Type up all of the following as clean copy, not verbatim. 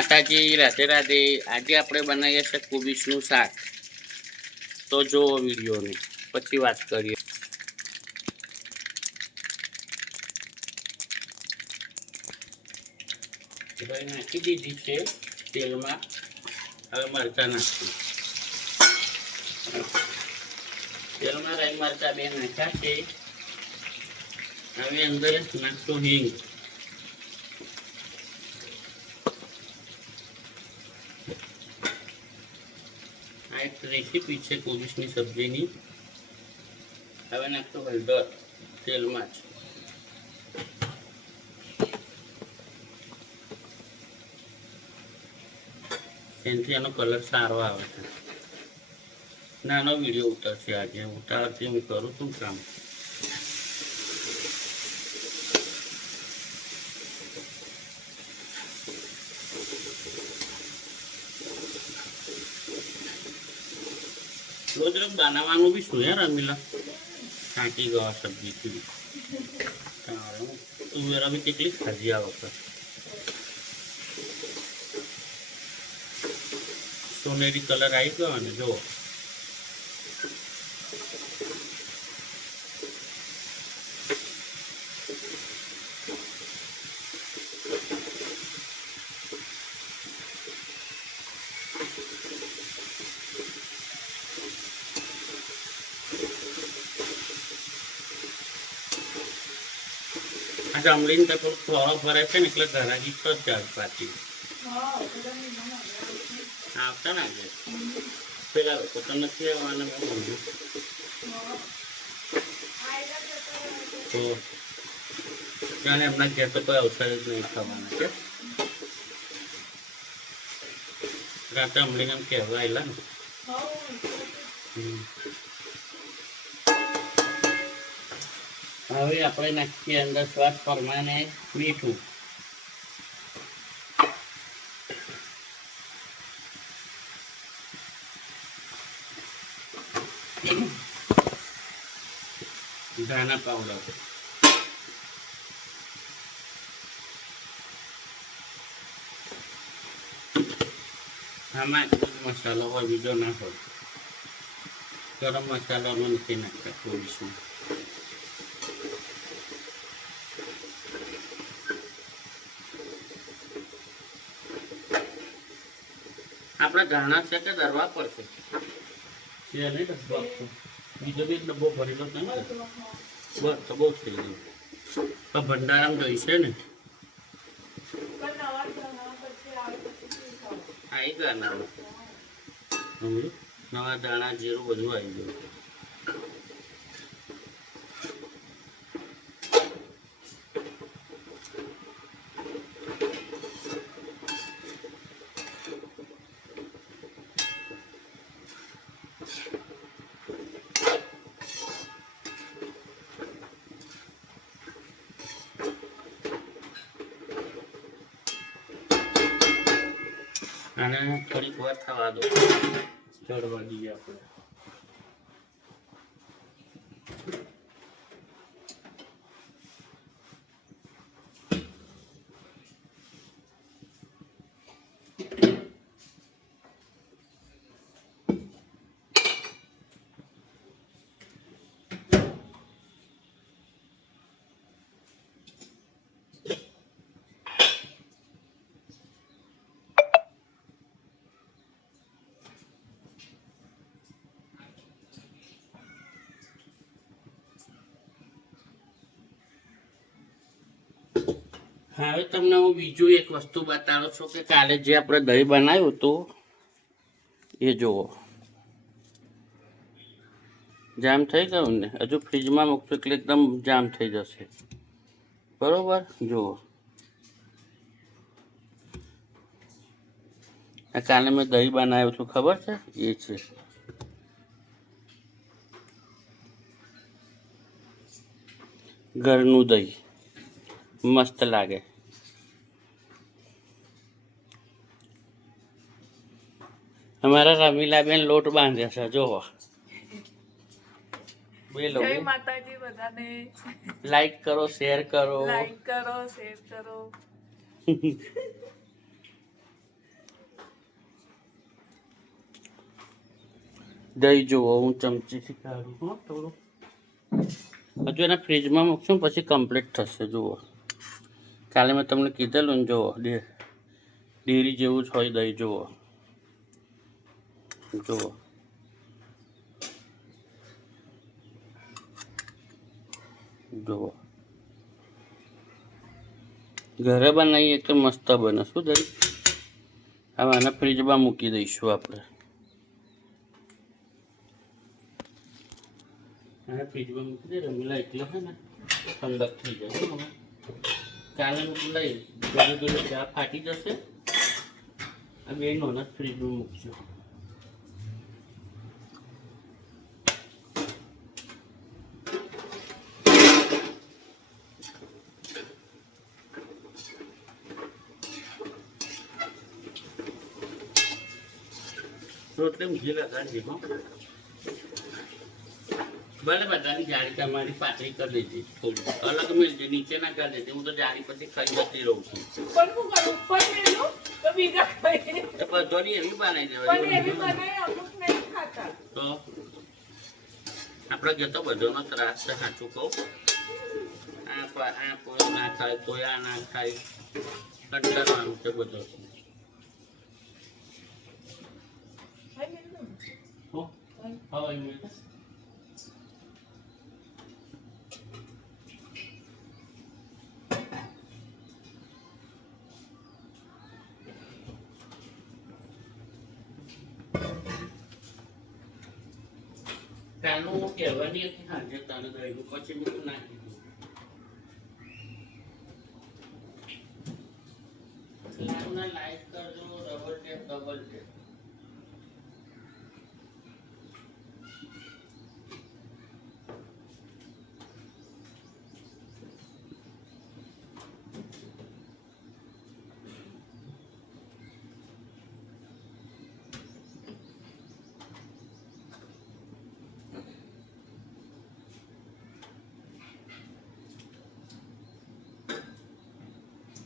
માતાજી, રાધે રાધે. આજે આપણે બનાવીએ છીએ કોબીજનું શાક. તો જુઓ વિડીયોને, પછી વાત કરીએ. નાખી દીધી છે તેલમાં. હવે મરચાં નાખીએ. તેલમાં રાઈ મરચાં બે નાખ્યા છે. હવે અંદર નાખશું હિંગ. આ એક રેસીપી છે કોબીજની સબ્જીની. હવે નાખશું હળદર તેલમાં જ. એનાથી એનો કલર સારો આવે છે. નાનો વિડીયો ઉતરશે આજે. ઉતારથી હું કરું છું કામ. રોજ રોજ બનાવવાનું બી શું યાર રમીલા. થાકી ગયો સબ્જીથી. તુવેરા બી કેટલી ખાધી આ વખત. સોનેરી કલર આવી ગયો ને જો. આ જમલીને તો થોડું ફળો ભરે છે ને એટલે ઘરાજી તો જ જાત પાછી આવતા ને આજે પેલા લોકો તો નથી આવવાના. મેં સમજ્યું તો જાણે એમના ઘેર તો કોઈ અવસર જ નહીં થવાના છે. રાતે અમલીને એમ કહેવા આવેલા ને. હવે આપણે નાખીએ અંદર સ્વાદ પ્રમાણે મીઠું. ધાણા પાવડર. આમાં મસાલો હોય બીજો ના હોય. ગરમ મસાલો નથી નાખતા થોડીશું. આપણે ધાણા છે કે દરવા પડશે છે નહીં ડબ્બો. બીજો બી ડબ્બો ભરેલો જ નહીં. બસ તો બહુ થઈ ગયું. તો ભંડારામ જોઈશે ને. આવી ગયા નવા દાણા જીરું બધું આવી ગયું. અને થોડીક વાર થવા દો. ચડવા દઈએ આપણે. હવે તમને હું બીજું એક વસ્તુ બતાડું છું કે કાલે જે આપણે દહીં બનાવ્યું હતું એ જુઓ. જામ થઈ ગયું ને. હજુ ફ્રીજમાં મૂકશું એટલે એકદમ જામ થઈ જશે. બરોબર જુઓ. આ કાલે મેં દહીં બનાવ્યું હતું ખબર છે એ છે. ઘરનું દહીં મસ્ત લાગે. અમારા રમીલાબેન લોટ બાંધે છે જોવો. બોલો. જય માતાજી બધાને. લાઈક કરો, શેર કરો. લાઈક કરો, શેર કરો. દહીં જુઓ હું ચમચીથી કાઢું હો થોડું. હજુ એના ફ્રીજમાં મૂકશું પછી કમ્પ્લીટ થશે. જુઓ કાલે મેં તમને કીધેલું ને, જુઓ ડેરી જેવું જ હોય દહીં. જુઓ જુઓ જુઓ ઘરે બનાવીએ તો મસ્ત બને. શું દહીં હવે આને ફ્રીજમાં મૂકી દઈશું આપણે. આને ફ્રીજમાં મૂકી દઈએ રમીલા એટલે છે ને ઠંડક થઈ જાય. હવે કાલે લઈ ગળું ચા ફાટી જશે. આ બે નોના ફ્રીજમાં મૂકશું. રોટલી ઘી લગાડી દો. ભલે બધાની જાળી તમારી પાતળી કરી દેજે, થોડી અલગ મેળજે, નીચે ના કરી દેજે. હું તો જાળી પછી ખાઈ જતી રહું છું. બધાની એવી બનાવી દેવાય. તો આપણે ઘેર તો બધાનો ત્રાસ છે, સાચું કહું. આ કોઈ ના ખાય, કોઈ આ ના ખાય, કંટાળવાનું છે બધું. કાલનું હું કહેવાની હતી સાંજે તને દહીંનું, પછી મેં નાખી દીધું. લાઈક કરજો, ડબલ ટેપ ડબલ ટેપ.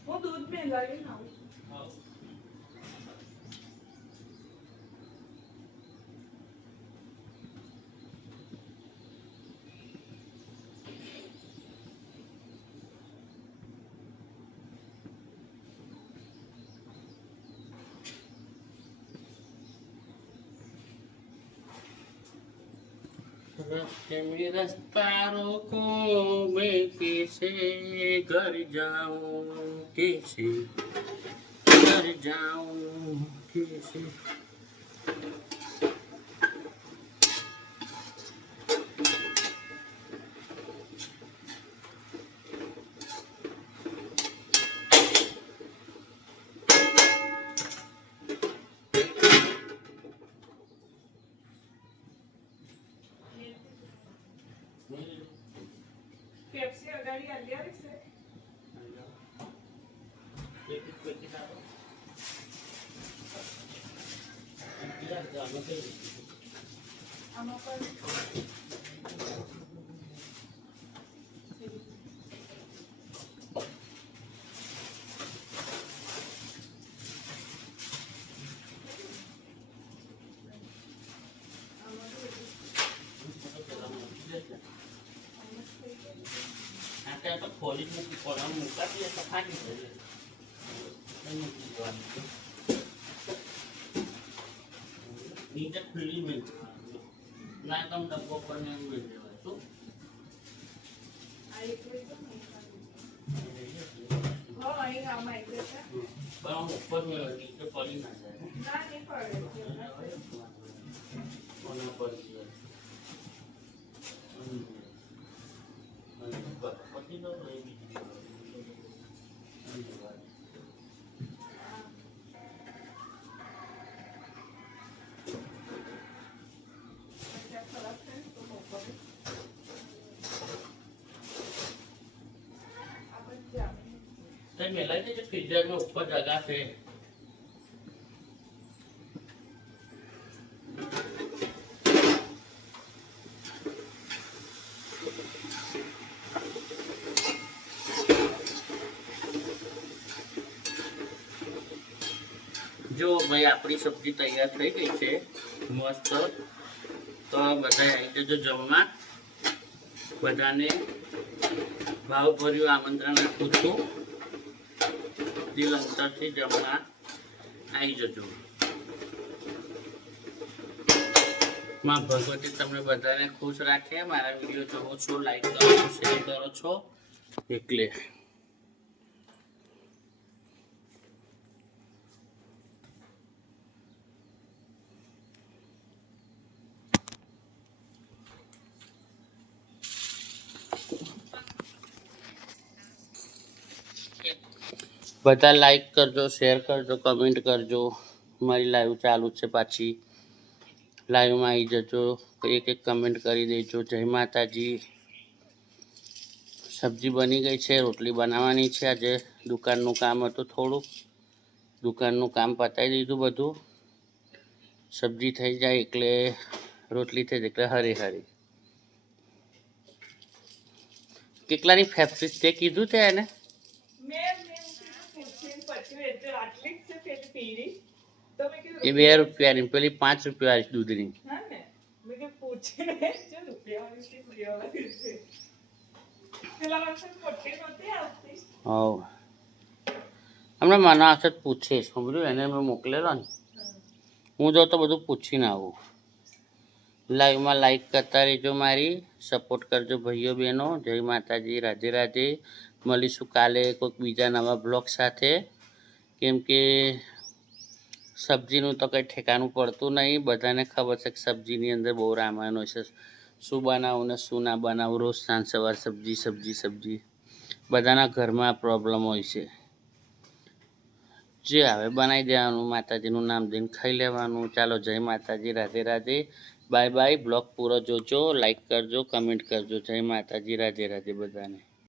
वो दूध में लगे ना रास्ता रोको मैं कैसे घर जाऊं, कैसे घर जाऊं, कैसे. पेप्सी अगाड़ी आलिया से आमा पर તો ખોલી મૂકી પડે, મૂકાતી તો ફાટી જાય. નીચે ખુલ્લી મેળ ના તો ડબ્બો પર ને મેળ દેવાય. શું પણ ઉપર નીચે પડી ના જાય. કોના પર પછી તો મેલા છે ફ્રીઝર માં ઉપર જગા છે. જો ભાઈ આપણી સબ્જી તૈયાર થઈ ગઈ છે મસ્ત. તો બધા આવી જજો જમવા. બધાને ભાવભર્યું આમંત્રણ આપું છું. દિલ અંતરથી જમવા આવી જજો. માં ભગવતી તમને બધાને ખુશ રાખે. મારા વિડીયો જોવો છો, લાઈક કરો છો, શેર કરો છો એટલે બધા લાઈક કરજો, શેર કરજો, કમેન્ટ કરજો. મારી લાઈવ ચાલુ છે, પાછી લાઈવમાં આવી જજો. એક એક કમેન્ટ કરી દેજો. જય માતાજી. સબ્જી બની ગઈ છે, રોટલી બનાવવાની છે. આજે દુકાનનું કામ હતું, થોડુંક દુકાનનું કામ પતાવી દીધું બધું. સબ્જી થઈ જાય એટલે રોટલી થઈ જાય એટલે હરી હરી. કેટલાની ફેફસી તે કીધું તે એને? મેં પૂછીને પછી એટલે આટલી જ છે પેલી પીળી. તો મેં કીધું એ 2 રૂપિયાની, પેલી 5 રૂપિયા દૂધની. હા ને મેં કીધું પૂછીને જો રૂપિયાવાળી છે રૂપિયાવાળી છે. પેલા વર્ષે મોટી નહોતી આવતી. હવ હમણાં મને આવશે તો પૂછીશ. સમજ્યું? એને મેં મોકલેલો ને, હું જાઉં તો બધું પૂછીને આવું. લાઈવમાં લાઈક કરતા રહેજો, મારી સપોર્ટ કરજો ભાઈઓ બહેનો. જય માતાજી, રાધે રાધે. મળીશું કાલે કોઈક બીજા નવા બ્લોગ સાથે. કેમ કે સબ્જીનું તો કંઈ ઠેકાણું પડતું નહીં. બધાને ખબર છે કે સબ્જીની અંદર બહુ રામાયણ હોય છે. શું બનાવું ને શું ના બનાવું, રોજ સાંજ સવાર સબ્જી સબ્જી સબ્જી. બધાના ઘરમાં પ્રોબ્લેમ હોય છે. જે આવે બનાવી દેવાનું, માતાજીનું નામ દઈને ખાઈ લેવાનું. ચાલો, જય માતાજી, Radhe Radhe. Bye bye. Blog પૂરો જોજો, લાઈક કરજો, કમેન્ટ કરજો. જય માતાજી, રાધે રાધે બધાને.